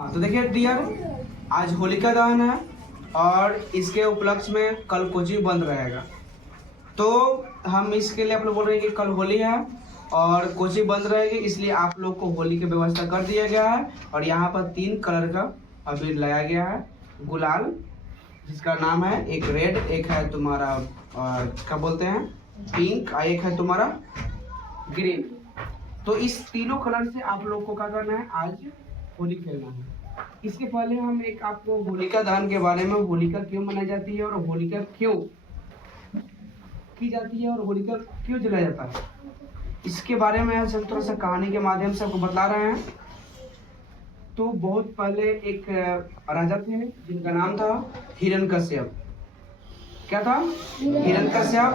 हाँ तो देखिए डियर, आज होलिका दहन है और इसके उपलक्ष्य में कल कोचिंग बंद रहेगा। तो हम इसके लिए आप लोग बोल रहे हैं कि कल होली है और कोचिंग बंद रहेगी, इसलिए आप लोग को होली की व्यवस्था कर दिया गया है। और यहाँ पर 3 कलर का अबीर लाया गया है। गुलाल जिसका नाम है, एक रेड, एक है तुम्हारा क्या बोलते हैं पिंक, और एक है तुम्हारा ग्रीन। तो इस तीनों कलर से आप लोग को क्या करना है, आज होली खेलना है। इसके पहले हम एक आपको होलिका दहन के बारे में, होलिका क्यों मनाई जाती है और होलिका क्यों की जाती है और होलिका क्यों जलाया जाता है, इसके बारे में हम थोड़ा सा कहानी के माध्यम से आपको बता रहे हैं। तो बहुत पहले एक राजा थे जिनका नाम था हिरण्यकश्यप। क्या था? हिरण्यकश्यप।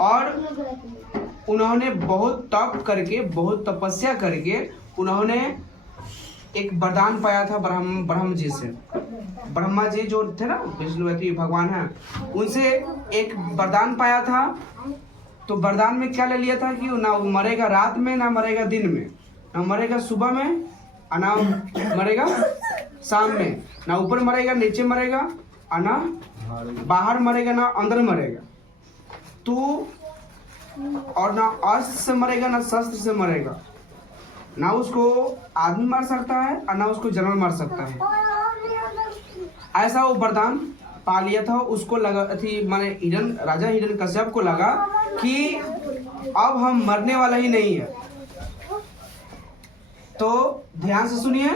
और उन्होंने बहुत तप करके, बहुत तपस्या करके उन्होंने एक वरदान पाया था ब्रह्म जी से। ब्रह्मा जी जो थे ना, विष्णु भगवान है, उनसे एक वरदान पाया था। तो वरदान में क्या ले लिया था कि ना मरेगा रात में, ना मरेगा दिन में, ना मरेगा सुबह में, ना मरेगा शाम में, ना ऊपर मरेगा नीचे मरेगा, ना बाहर मरेगा ना अंदर मरेगा। तो और ना अस्त्र से मरेगा ना शस्त्र से मरेगा, ना उसको आदमी मार सकता है और ना उसको जानवर मार सकता है। ऐसा वो वरदान पा लिया था। उसको लगा थी, माने राजा हिरण्यकश्यप को लगा कि अब हम मरने वाला ही नहीं है। तो ध्यान से सुनिए,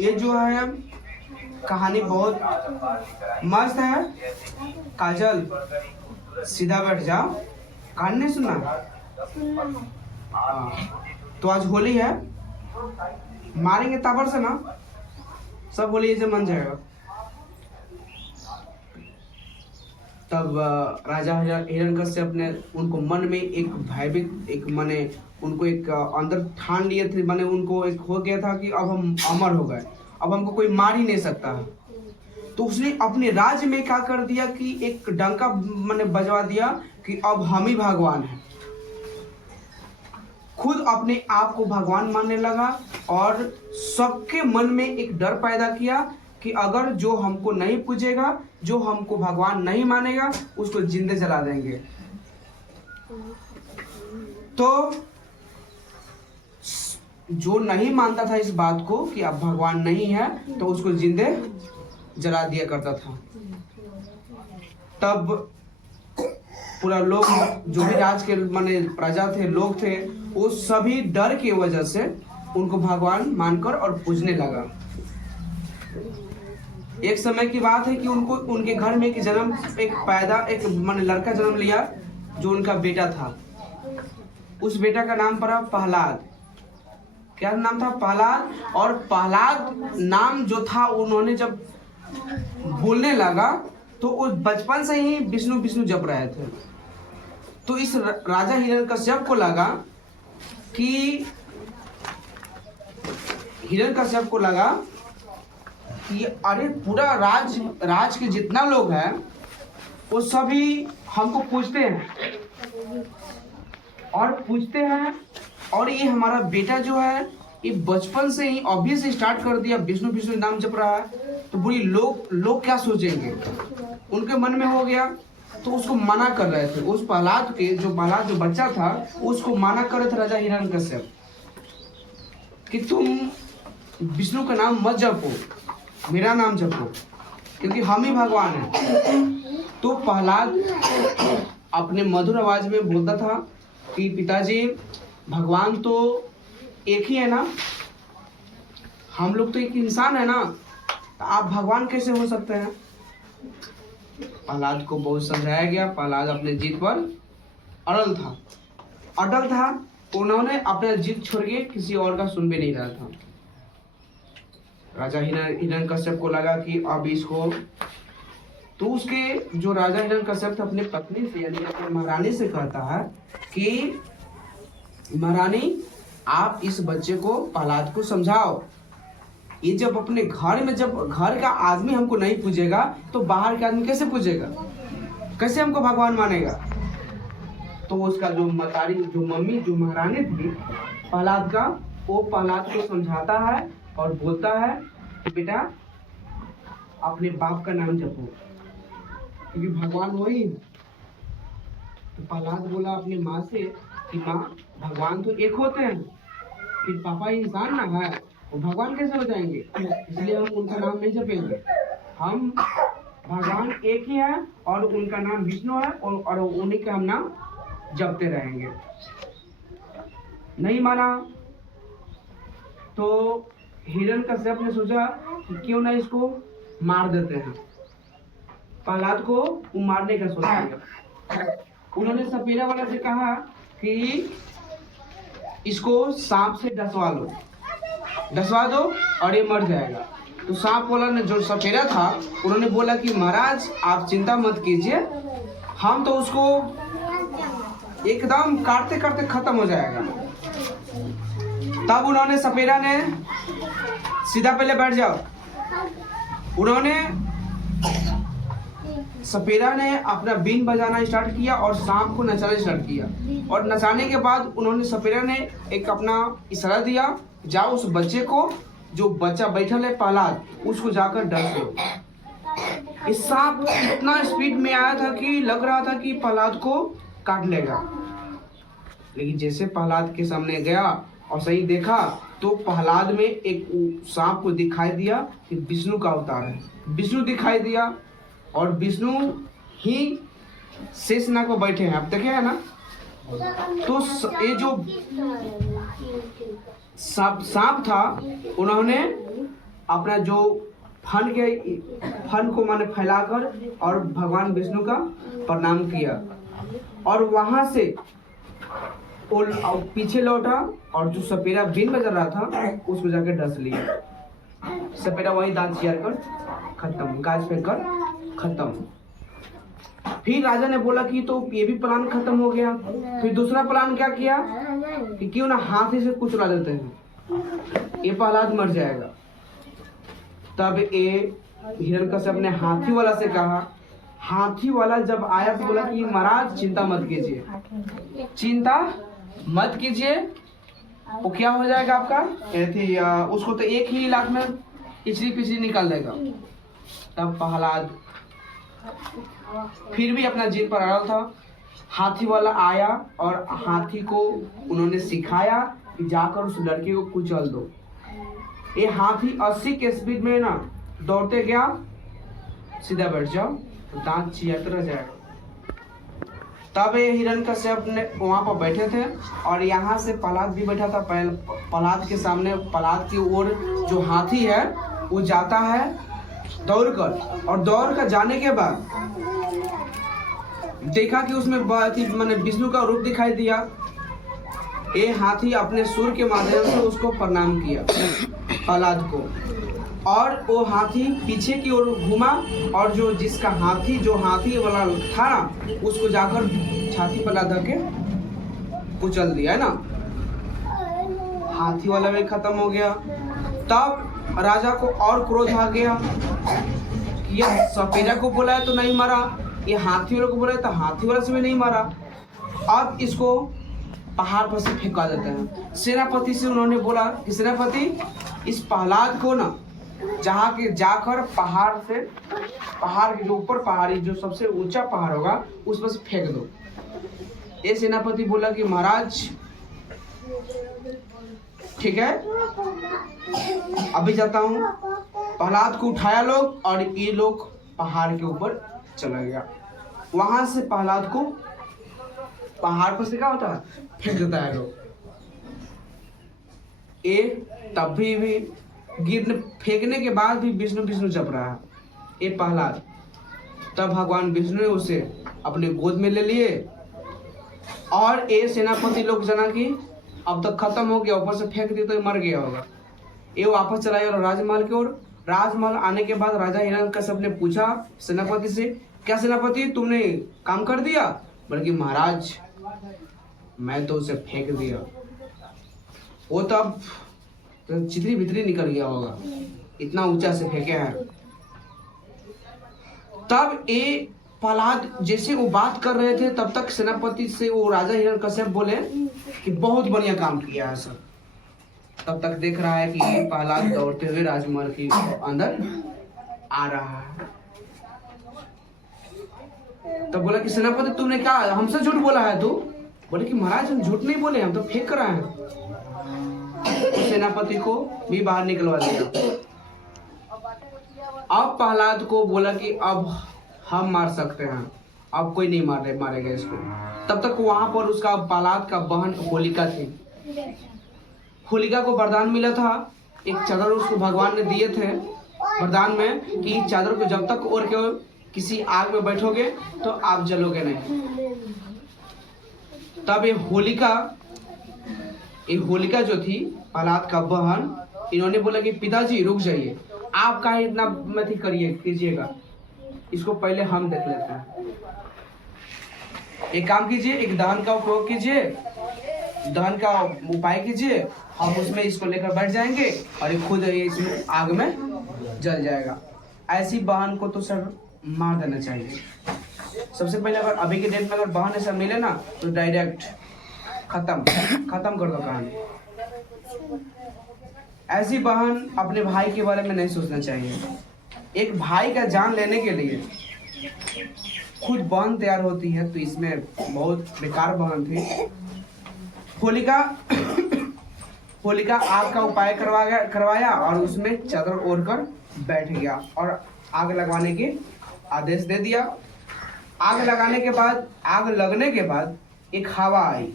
ये जो है कहानी बहुत मस्त है। काजल सीधा बैठ जाओ, कहानी नहीं सुनना। तो आज होली है, मारेंगे ताबड़ से ना, सब होली से मन जाएगा। तब राजा हिरण्यकश्यप ने उनको मन में एक भयभीत, एक माने उनको एक अंदर ठान लिए थे, माने उनको एक हो गया था कि अब हम अमर हो गए, अब हमको कोई मार ही नहीं सकता है। तो उसने अपने राज्य में क्या कर दिया कि एक डंका माने बजवा दिया कि अब हम ही भगवान हैं। खुद अपने आप को भगवान मानने लगा और सबके मन में एक डर पैदा किया कि अगर जो हमको नहीं पूजेगा, जो हमको भगवान नहीं मानेगा, उसको जिंदे जला देंगे। तो जो नहीं मानता था इस बात को कि अब भगवान नहीं है, तो उसको जिंदे जला दिया करता था। तब पूरा लोग, जो भी राज के माने प्रजा थे, लोग थे, वो सभी डर की वजह से उनको भगवान मानकर और पूजने लगा। एक समय की बात है कि उनको उनके घर में एक माने लड़का जन्म लिया, जो उनका बेटा था। उस बेटा का नाम पड़ा प्रहलाद। क्या नाम था? प्रहलाद। और प्रहलाद नाम जो था, उन्होंने जब बोलने लगा तो वो बचपन से ही विष्णु विष्णु जप रहे थे। तो इस राजा हिरण्यकश्यप को लगा कि अरे पूरा राज के जितना लोग हैं वो सभी हमको पूजते हैं और ये हमारा बेटा जो है, ये बचपन से ही अभी से स्टार्ट कर दिया, विष्णु विष्णु नाम जप रहा है, तो बुरी लोग क्या सोचेंगे, उनके मन में हो गया। तो उसको मना कर रहे थे, उस प्रहलाद जो बच्चा था, उसको मना कर रहे थे राजा हिरण्यकश्यप कि तुम विष्णु का नाम मत जपो, मेरा नाम जपो, क्योंकि हम ही भगवान हैं। तो प्रहलाद अपने मधुर आवाज में बोलता था कि पिताजी, भगवान तो एक ही है ना, हम लोग तो एक इंसान है ना, तो आप भगवान कैसे हो सकते हैं। प्रहलाद को बहुत समझाया गया। प्रहलाद अपने जीत पर अटल था। उन्होंने अपना जीत छोड़ के किसी और का सुन भी नहीं रहा था। राजा हिरण्यकश्यप को लगा कि अब इसको, तो उसके जो राजा हिरण्यकश्यप थे, अपने पत्नी से यानी अपने महारानी से कहता है कि महारानी, आप इस बच्चे को, प्रहलाद को समझाओ। ये जब अपने घर में, जब घर का आदमी हमको नहीं पूजेगा, तो बाहर का आदमी कैसे पूजेगा, कैसे हमको भगवान मानेगा। तो उसका जो मम्मी जो महारानी थी प्रहलाद का, वो प्रहलाद को समझाता है और बोलता है कि बेटा अपने बाप का नाम जपो, क्योंकि भगवान वही है। तो प्रहलाद बोला अपनी माँ से कि माँ, भगवान तो एक होते हैं, फिर पापा इंसान ना है, वो भगवान कैसे हो जाएंगे? इसलिए हम उनका नाम नहीं जपेंगे। हम भगवान एक ही है और उनका नाम विष्णु है और उन्हीं का हम नाम जपते रहेंगे। नहीं माना तो हिरण्यकश्यप ने सोचा कि क्यों ना इसको मार देते हैं। प्रहलाद को वो मारने का सोचा। उन्होंने सपेरा वाला से कहा कि इसको सांप से डसवा दो और ये मर जाएगा। तो सांप वाला ने, जो सपेरा था, उन्होंने बोला कि महाराज आप चिंता मत कीजिए, हम तो उसको एकदम काटते काटते खत्म हो जाएगा। तब उन्होंने सपेरा ने सीधा पहले बैठ जाओ। उन्होंने सपेरा ने अपना बीन बजाना स्टार्ट किया और सांप को नचाना स्टार्ट किया। और नचाने के बाद उन्होंने सपेरा ने एक अपना इशारा दिया, जाओ उस बच्चे को, जो बच्चा बैठल है प्रहलाद, उसको जाकर डस लो। इस सांप इतना स्पीड में आया था कि लग रहा था कि प्रहलाद को काट लेगा। लेकिन जैसे प्रहलाद के सामने गया और सही देखा तो प्रहलाद में एक सांप को दिखाई दिया कि विष्णु का अवतार है। विष्णु दिखाई दिया और विष्णु ही शेषनाग पर बैठे हैं, आप देखे हैं ना। तो ये जो सांप था, उन्होंने अपना जो फन को माने फैलाकर और भगवान विष्णु का प्रणाम किया और वहां से पीछे लौटा और जो सपेरा बीन बजा रहा था उसको जाके डस लिया। सपेरा वही दांत चियार कर खत्म, गाज फेंक कर खत्म। फिर राजा ने बोला कि तो ये भी प्लान खत्म हो गया। फिर दूसरा प्लान क्या किया कि क्यों ना हाथी से कुचला देते हैं, ये प्रहलाद मर जाएगा। तब ये हिरण्यकश्यप ने हाथी वाला से कहा। हाथी वाला जब आया तो बोला कि महाराज चिंता मत कीजिए, वो क्या हो जाएगा आपका, उसको तो एक ही लाख में पिछली निकाल देगा। तब प्रहलाद फिर भी अपना जिद पर अड़ल था। हाथी वाला आया और हाथी को उन्होंने सिखाया कि जाकर उस लड़के को कुचल दो। ये हाथी 80 के स्पीड में ना दौड़ते गया, सीधा बैठ जाओ तो दांत चियाते रह जाएगा। तब ये हिरण्यकश्यप ने वहां पर बैठे थे और यहाँ से प्रहलाद भी बैठा था। प्रहलाद के सामने, प्रहलाद की ओर जो हाथी है वो जाता है दौड़कर, और दौड़कर जाने के बाद देखा कि उसमें मैंने विष्णु का रूप दिखाई दिया। ये हाथी अपने सुर के माध्यम से उसको प्रणाम किया प्रहलाद को, और वो हाथी पीछे की ओर घूमा और जिसका हाथी वाला था ना, उसको जाकर छाती पर लगा के कुचल दिया, है ना। हाथी वाला भी खत्म हो गया। तब राजा को और क्रोध आ गया कि यह सपेरा को बोला है तो नहीं मारा, ये हाथी वाले को बोला है तो हाथी वाले से भी नहीं मारा, अब इसको पहाड़ पर से फेंका देते हैं। सेनापति से उन्होंने बोला कि सेनापति, इस प्रहलाद को ना जाकर पहाड़ के जो ऊपर पहाड़ी, जो सबसे ऊंचा पहाड़ होगा, उस पर से फेंक दो। ये सेनापति बोला कि महाराज ठीक है, अभी जाता हूँ। प्रहलाद को उठाया लोग और ये लोग पहाड़ के ऊपर चला गया। वहां से प्रहलाद को पहाड़ पर से क्या होता है, फेंक देता है लोग। ये तब भी फेंकने के बाद भी विष्णु जप रहा है ये प्रहलाद। तब भगवान विष्णु ने उसे अपने गोद में ले लिए और ये सेनापति लोग जना कि अब तक खत्म हो गया, ऊपर से फेंक दिया तो मर गया होगा। ये वापस चला गया राजमहल की ओर। राजमहल आने के बाद राजा हिरण्यकश्यप ने पूछा सेनापति से, क्या सेनापति तुमने काम कर दिया? बल्कि महाराज मैं तो उसे फेंक दिया, वो तब चितरी भितरी निकल गया होगा, इतना ऊंचा से फेंके हैं। तब ये प्रहलाद जैसे वो बात कर रहे थे, तब तक सेनापति से वो राजा हिरण्यकश्यप बोले कि बहुत बढ़िया काम किया है सर, तब तक देख रहा है कि प्रहलाद दौड़ते हुए राजमहल के अंदर आ रहा है। तो बोला कि सेनापति तुमने क्या हमसे झूठ बोला है? तू बोले कि महाराज हम झूठ नहीं बोले, हम तो फेंक रहे हैं। तो सेनापति को भी बाहर निकलवा दिया। अब प्रहलाद को बोला कि अब हम मार सकते हैं, अब कोई नहीं मारेगा इसको। तब तक वहां पर उसका प्रहलाद का बहन होलिका थी। होलिका को वरदान मिला था, एक चादर उसको भगवान ने दिए थे वरदान में कि चादर को जब तक ओढ़ के किसी आग में बैठोगे तो आप जलोगे नहीं। तब ये होलिका जो थी प्रहलाद का बहन, इन्होंने बोला कि पिताजी रुक जाइए, आप काहे इतना मत कीजिएगा, इसको पहले हम देख लेते हैं। एक काम कीजिए, एक दहन का उपयोग कीजिए, दहन का उपाय कीजिए, हम उसमें इसको लेकर बैठ जाएंगे और ये खुद इसमें आग में जल जाएगा। ऐसी बहन को तो सर मार देना चाहिए। सबसे पहले अगर अभी के डेट में अगर बहन ऐसा मिले ना तो डायरेक्ट खत्म कर दो कहानी। ऐसी बहन अपने भाई के बारे में नहीं सोचना चाहिए। एक भाई का जान लेने के लिए खुद बहन तैयार होती है, तो इसमें बहुत बेकार बहन थी। होलिका आग का उपाय करवाया और उसमें चादर ओढ़कर बैठ गया और आग लगवाने के आदेश दे दिया। आग लगने के बाद एक हवा आई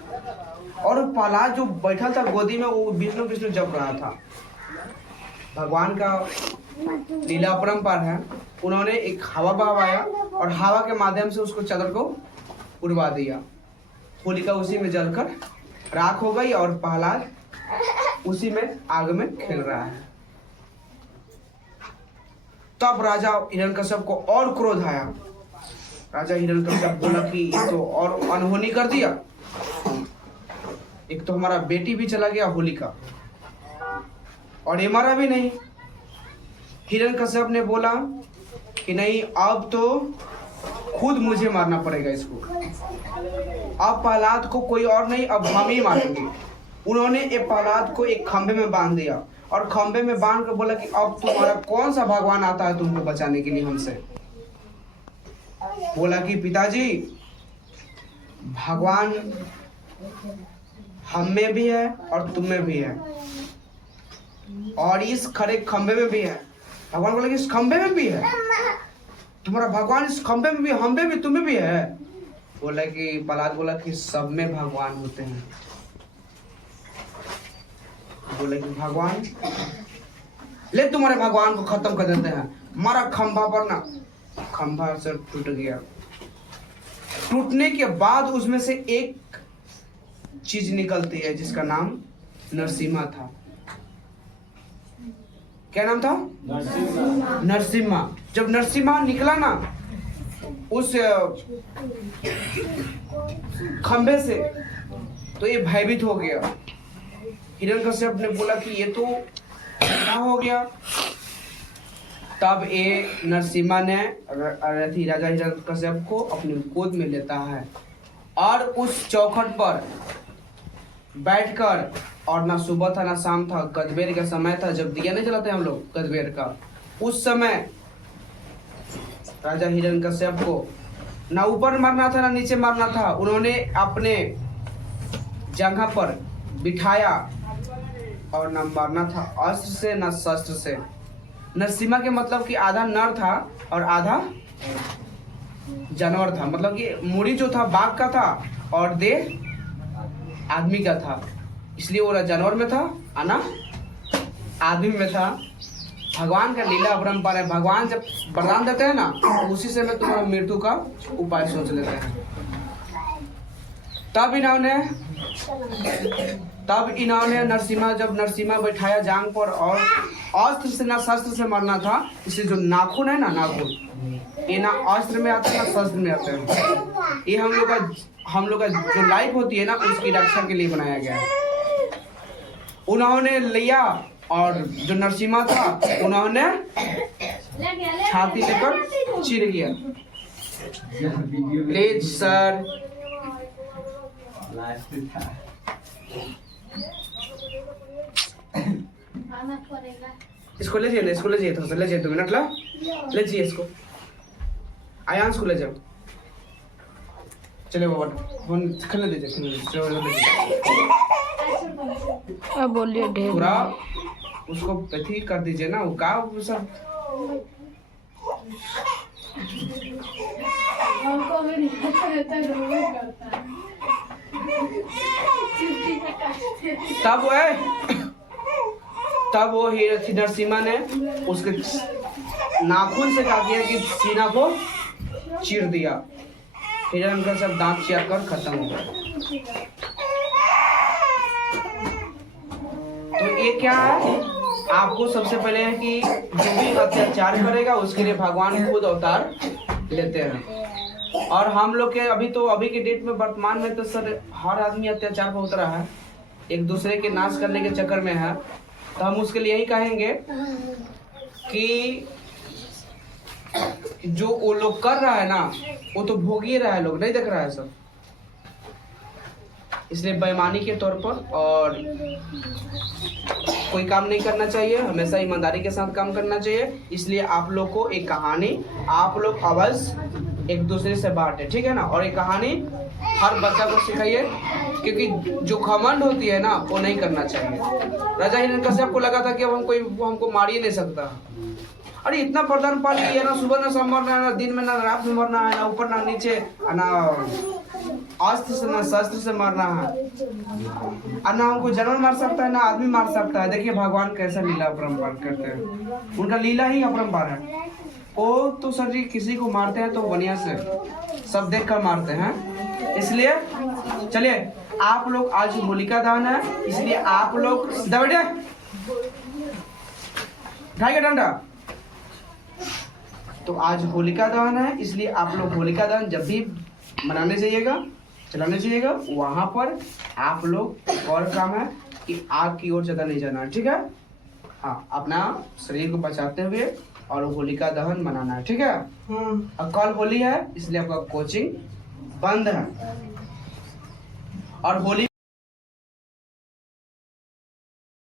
और प्रहलाद जो बैठा था गोदी में वो विष्णु जप रहा था। भगवान का लीला अपरंपार है। उन्होंने एक हवा बहवाया और हवा के माध्यम से उसको चादर को उड़वा दिया। होलिका उसी में जलकर राख हो गई और प्रहलाद उसी में आग में खेल रहा है। तब राजा हिरण्यकश्यप को और क्रोध आया। राजा हिरण्यकश्यप बोला कि ये तो और अनहोनी कर दिया, एक तो हमारा बेटी भी चला गया होलिका और ये मरा भी नहीं। हिरण्यकश्यप ने बोला कि नहीं, अब तो खुद मुझे मारना पड़ेगा इसको। अब प्रहलाद को कोई और नहीं, अब हम ही मारेंगे। उन्होंने एक प्रहलाद को एक खंभे में बांध दिया और खंभे में बांध कर बोला कि अब तुम्हारा कौन सा भगवान आता है तुमको बचाने के लिए हमसे। बोला कि पिताजी भगवान हम में भी है और तुम में भी है और इस खड़े खंभे में भी है। भगवान बोला कि इस खंभे में भी है, तुम्हारा भगवान इस खंभे में भी, हम में भी, तुम्हें भी है। बोला कि प्रहलाद बोला कि सब में भगवान होते हैं। बोले कि भगवान ले तुम्हारे भगवान को खत्म कर देते हैं। मारा खंभा पर ना, खंभा से टूट गया। टूटने के बाद उसमें से एक चीज निकलती है जिसका नाम नरसिम्हा था। क्या नाम था? नरसिम्हा। जब नरसिम्हा निकला ना उस खंभे से तो ये भयभीत हो गया। हिरण्यकश्यप ने बोला कि ये तो क्या हो गया। तब ये नरसिम्हा ने राजा हिरण्यकश्यप को अपनी गोद में लेता है और उस चौखट पर बैठकर, और ना सुबह था ना शाम था, गदबेर का समय था जब दिया नहीं जलाते हम लोग गदबेर का, उस समय राजा हिरण्यकश्यप को ना ऊपर मारना था ना नीचे मारना था। उन्होंने अपने जगह पर बिठाया और ना मारना था अस्त्र से ना शस्त्र से। नरसिम्हा के मतलब कि आधा नर था और आधा जानवर था, मतलब कि मुड़ी जो था बाघ का था और देह आदमी का था, इसलिए वो जानवर में था आना आदमी में था। भगवान का लीला अपरंपार है। भगवान जब वरदान देते हैं ना तो उसी से में तुम्हारा मृत्यु का उपाय सोच लेते हैं। तब इन्होंने नरसिम्हा, जब नरसिम्हा बैठाया जांग पर और अस्त्र से ना शस्त्र से मरना था, इसलिए जो नाखून है ना, नाखून ये ना अस्त्र में आते हैं ना शस्त्र में आते हैं। ये हम लोग का जो लाइफ होती है ना उसकी रक्षा के लिए बनाया गया है। उन्होंने लिया और जो नरसिम्हा था उन्होंने छाती लेकर चिर गया। Please sir. आना पड़ेगा। इसको ले जाइए, इसको ले जाइए, थोड़ा सा ले जाइए, 2 मिनट ला, ले जाइए इसको, आयांश को ले जाओ। चले बाबा, फोन खेलने दीजिए, खेलने दीजिए, चलो ले जाइए। अब बोलिए ढेर पूरा उसको अथी कर दीजिए ना, वो का वो सब हमको भी नहीं पता रहता है, रोवे करता है। चिट्ठी का काटते हैं। तब वो थी नरसिम्हा ने उसके नाखून से क्या किया कि सीना को चीर दिया, फिर उनका सब दांत चिर कर खत्म हो गया। तो ये क्या है, आपको सबसे पहले है कि जो भी अत्याचार करेगा उसके लिए भगवान खुद अवतार लेते हैं। और हम लोग के अभी के डेट में वर्तमान में तो सर हर आदमी अत्याचार बहुत रहा है, एक दूसरे के नाश करने के चक्कर में है। तो हम उसके लिए यही कहेंगे कि जो वो लोग कर रहा है ना, वो तो भोग ही रहा है, लोग नहीं देख रहा है सब। इसलिए बेईमानी के तौर पर और कोई काम नहीं करना चाहिए, हमेशा ईमानदारी के साथ काम करना चाहिए। इसलिए आप लोग को एक कहानी आप लोग अवश्य एक दूसरे से बांटे, ठीक है ना। और एक कहानी हर बच्चा को सिखाइए, क्योंकि जो घमंड होती है ना वो नहीं करना चाहिए। राजा हिरण्यकश्यप को लगा था कि अब वो हमको मार ही नहीं सकता। अरे इतना वरदान पा लिया ना, सुबह ना शाम मरना है, ना दिन में ना रात में मरना है, ना ऊपर ना नीचे, ना अस्त्र से ना शस्त्र से मरना है, और ना हमको जानवर मार सकता है ना आदमी मार सकता है। देखिए भगवान कैसा लीला अपरंपार करते हैं, उनका लीला ही अपरंपार है। वो तो सर जी किसी को मारते हैं तो बढ़िया से सब देख कर मारते हैं। इसलिए चलिए आप लोग, आज होलिका दहन है, इसलिए आप लोग बैठे ढाई का डंडा। तो आज होलिका दहन है, इसलिए आप लोग होलिका दहन जब भी मनाने जाइएगा, चलाने जाइएगा, वहां पर आप लोग एक और काम है कि आग की ओर ज्यादा नहीं जाना है, ठीक है। हाँ, अपना शरीर को बचाते हुए और होलिका दहन मनाना है, ठीक है। अब कल होली है, इसलिए आपका कोचिंग बंद है। और होली